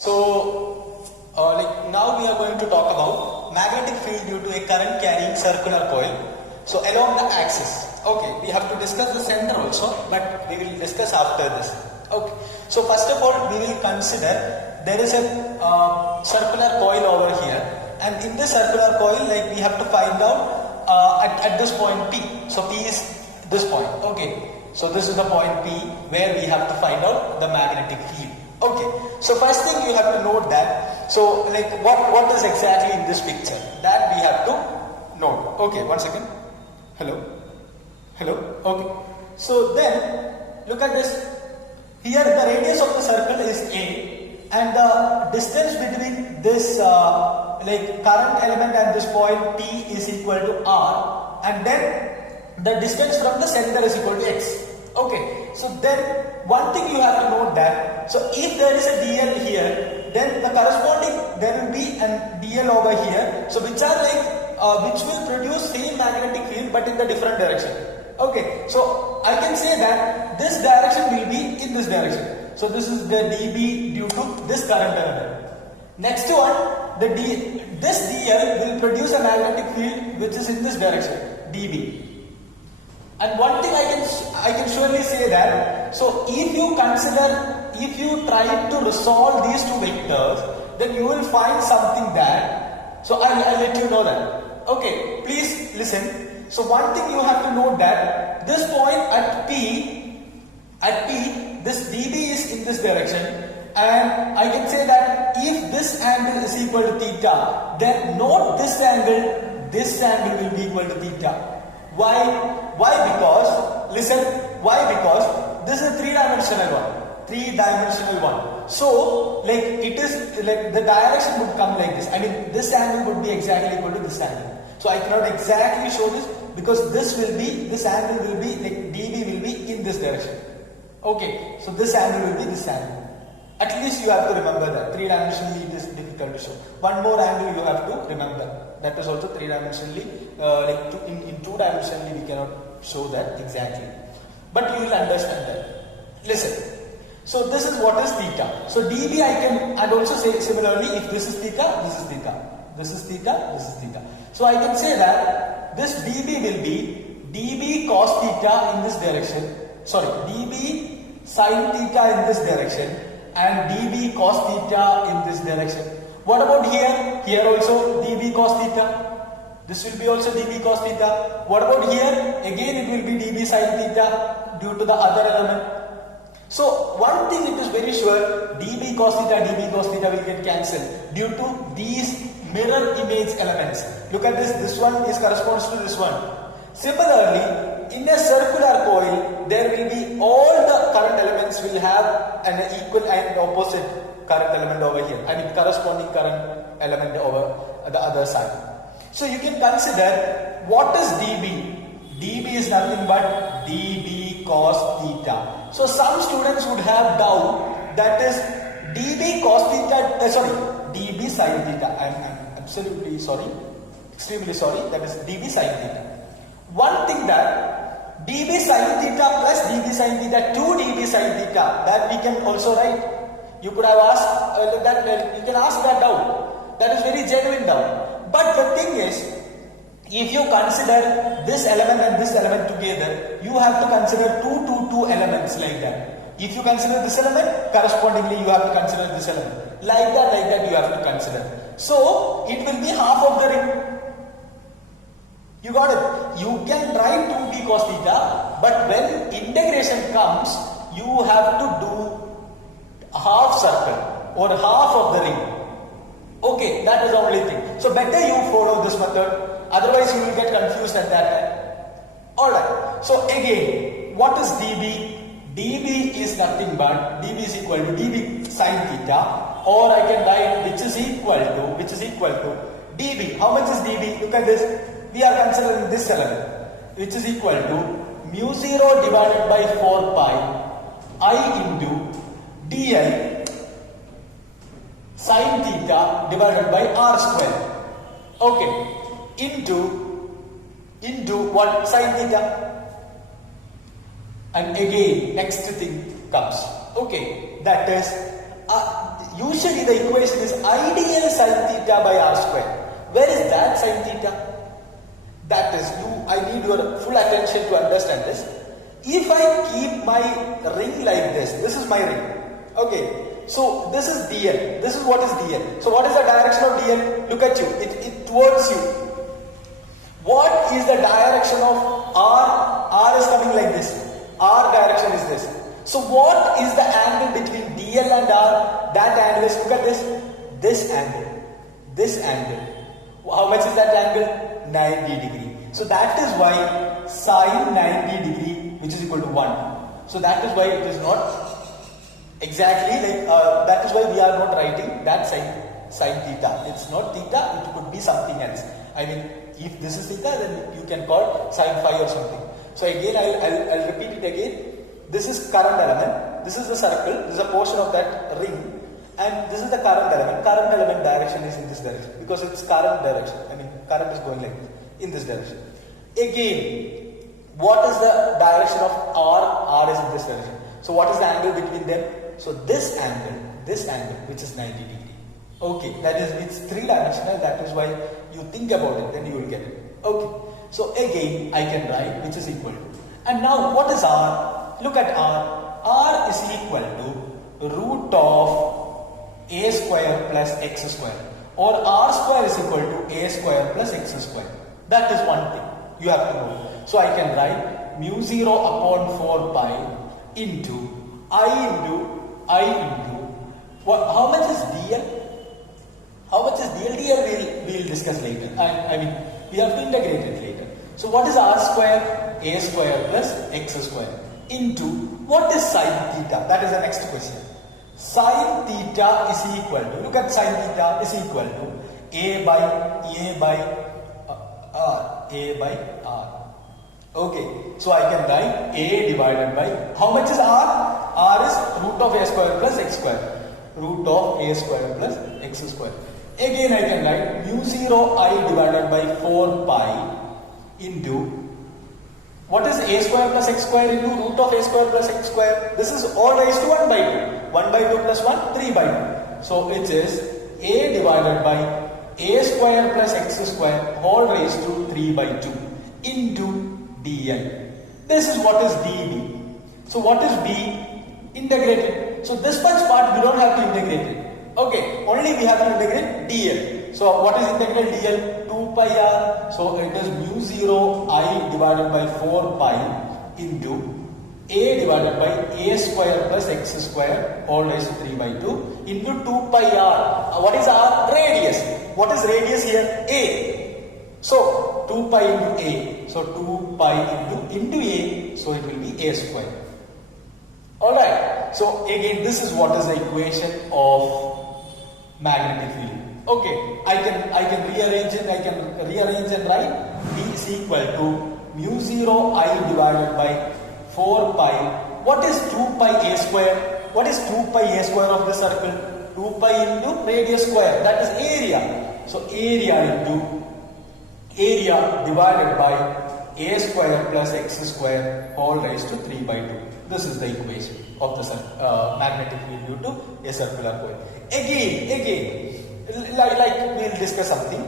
So, now we are going to talk about magnetic field due to a current carrying circular coil. So, along the axis. Okay, we have to discuss the center also, but we will discuss after this. Okay. So, first of all, we will consider there is a circular coil over here, and in this circular coil, we have to find out at this point P. So, P is this point. Okay. So, this is the point P where we have to find out the magnetic field. Okay, so first thing you have to note that, so what is exactly in this picture, that we have to note. Okay, one second. Hello, okay. So then, look at this. Here the radius of the circle is A, and the distance between this current element and this point P is equal to R, and then the distance from the center is equal to X. Okay, so then one thing you have to note that, so if there is a DL here, then the corresponding, there will be an DL over here, so which are which will produce same magnetic field but in the different direction. Okay, so I can say that this direction will be in this direction. So this is the dB due to this current element. Next one, this DL will produce a magnetic field which is in this direction, dB. And one thing I can surely say that, so if you try to resolve these two vectors, then you will find something that, so I'll let you know that. Okay, please listen. So one thing you have to note that this point at P, this dB is in this direction, and I can say that if this angle is equal to theta, then note this angle will be equal to theta. Why? Because, listen, because this is a three-dimensional one. So, it is, the direction would come like this. I mean, this angle would be exactly equal to this angle. So, I cannot exactly show this because this angle will be, dB will be in this direction. Okay, so this angle will be this angle. At least you have to remember that. Three-dimensionally it is difficult to show. One more angle you have to remember. That is also three-dimensionally, in two-dimensionally we cannot show that exactly. But you will understand that. Listen. So this is what is theta. So dB I can, and also say similarly, if this is theta, this is theta. This is theta, this is theta. So I can say that this dB will be dB cos theta in this direction. Sorry, dB sin theta in this direction, and dB cos theta in this direction. What about here? Here also dB cos theta. This will be also dB cos theta. What about here? Again it will be dB sin theta due to the other element. So one thing it is very sure, dB cos theta will get cancelled due to these mirror image elements. Look at this. This one corresponds to this one. Similarly, in a circular coil, there will be all the current elements will have an equal and opposite current element over here. I mean corresponding current element over the other side. So you can consider what is dB. dB is nothing but dB cos theta. So some students would have doubt, that is dB cos theta, dB sin theta. I'm absolutely sorry, extremely sorry, that is dB sin theta. One thing that dB sin theta plus dB sin theta, 2 dB sin theta, that we can also write. You could have asked that, you can ask that doubt. That is very genuine doubt. But the thing is, if you consider this element and this element together, you have to consider two elements like that. If you consider this element, correspondingly you have to consider this element. Like that you have to consider. So, it will be half of the ring. You got it? You can write 2b cos theta, but when integration comes, you have to do half circle or half of the ring. Okay, that is the only thing. So better you follow this method, otherwise you will get confused at that time. Alright, so again, what is dB? dB is nothing but, dB is equal to dB sin theta, or I can write which is equal to dB. How much is dB? Look at this. We are considering this element, which is equal to mu 0 divided by 4 pi I into dI sin theta divided by r square. Okay, into what? Sin theta. And again, next thing comes. Okay, that is usually the equation is ideal sin theta by r square. Where is that sin theta? That is, I need your full attention to understand this. If I keep my ring like this is my ring. Okay, so this is dl. This is what is dl. So what is the direction of dl? Look at you. It towards you. What is the direction of r? R is coming like this. R direction is this. So what is the angle between dl and r? That angle is, look at this. This angle. This angle. How much is that angle? 90 degree. So that is why sine 90 degree, which is equal to 1. So that is why it is not exactly like, that is why we are not writing that sine theta. It's not theta, it could be something else. I mean, if this is theta, then you can call sine phi or something. So again, I'll repeat it again. This is current element. This is the circle. This is a portion of that ring. And this is the current element. Current element direction is in this direction because it's current direction. I mean, current is going like this, in this direction. Again, what is the direction of R? R is in this direction. So what is the angle between them? So this angle, which is 90 degree. Okay, that is, it's three-dimensional. That is why you think about it, then you will get it. Okay, so again, I can write which is equal to. And now, what is R? Look at R. R is equal to root of a square plus x square, or r square is equal to a square plus x square. That is one thing you have to know. So I can write mu 0 upon 4 pi into I into what? How much is dl? How much is dl? dl we'll discuss later. I mean, we have to integrate it later. So what is r square? A square plus x square into what is sine theta? That is the next question. Sin theta is equal to, look at sin theta is equal to A by R. Okay, so I can write A divided by, how much is R? R is root of A square plus X square. Root of A square plus X square. Again I can write mu 0 I divided by 4 pi into, what is A square plus X square into root of A square plus X square? This is all raised to 1 by 2. 1 by 2 plus 1, 3 by 2. So it is A divided by A square plus X square all raised to 3 by 2 into dl. This is what is dB. So what is B? Integrated. So this much part we don't have to integrate it. Okay, only we have to integrate dl. So what is integral dl? 2 pi r. So it is mu 0 I divided by 4 pi into A divided by A square plus X square all raised to 3 by 2 into 2 pi r. What is r? Radius. What is radius here? A. So 2 pi into A. So 2 pi into A. So it will be A square. Alright. So again, this is what is the equation of magnetic field. Okay, I can rearrange it. I can rearrange and write B is equal to mu 0 I divided by 4 pi. What is 2 pi A square? What is 2 pi A square of the circle? 2 pi into radius square. That is area. So area into area divided by A square plus X square all raised to 3 by 2. This is the equation of the magnetic field due to a circular coil. Again, like we'll discuss something.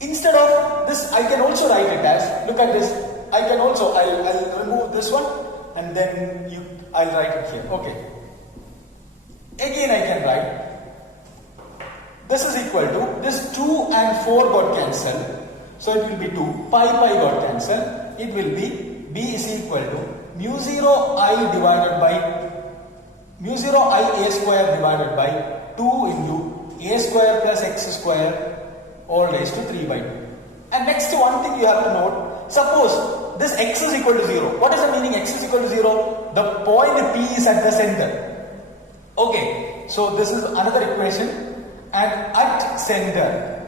Instead of this, I can also write it as, look at this. I can also, I'll remove this one and then I'll write it here. Okay. Again, I can write, this is equal to, this 2 and 4 got cancelled. So it will be 2, pi got cancelled. It will be, B is equal to mu 0 I divided by, mu 0 I A square divided by 2 into A square plus X square all raised to 3 by 2. And next one thing you have to note, suppose this X is equal to 0. What is the meaning X is equal to 0? The point P is at the center. Okay, so this is another equation. And at center,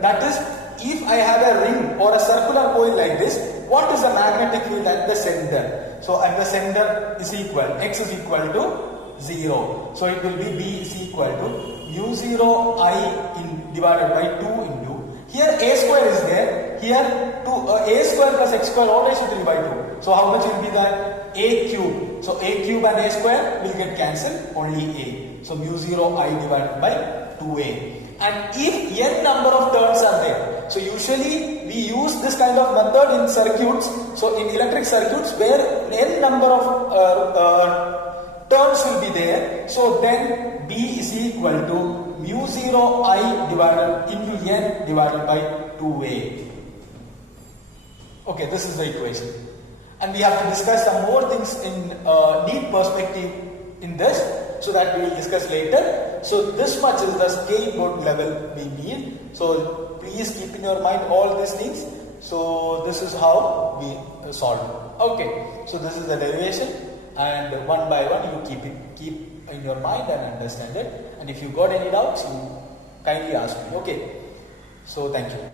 that is, if I have a ring or a circular coil like this, what is the magnetic field at the center? So at the center is equal, X is equal to 0. So it will be B is equal to mu 0 I divided by 2 into, here A square is there, here A square plus X square all raised to 3 by 2. So how much will be that? A cube. So A cube and A square will get cancelled, only A. So mu 0 I divided by 2a. And if n number of turns are there, so usually we use this kind of method in circuits. So in electric circuits where n number of turns will be there, so then B is equal to mu 0 I divided into n divided by 2a. Okay, this is the equation. And we have to discuss some more things in neat perspective in this, so that we will discuss later. So this much is the skateboard level we need. So please keep in your mind all these things. So this is how we solve it. Okay, so this is the derivation, and one by one you keep in your mind and understand it. And if you got any doubts, you kindly ask me. Okay, so thank you.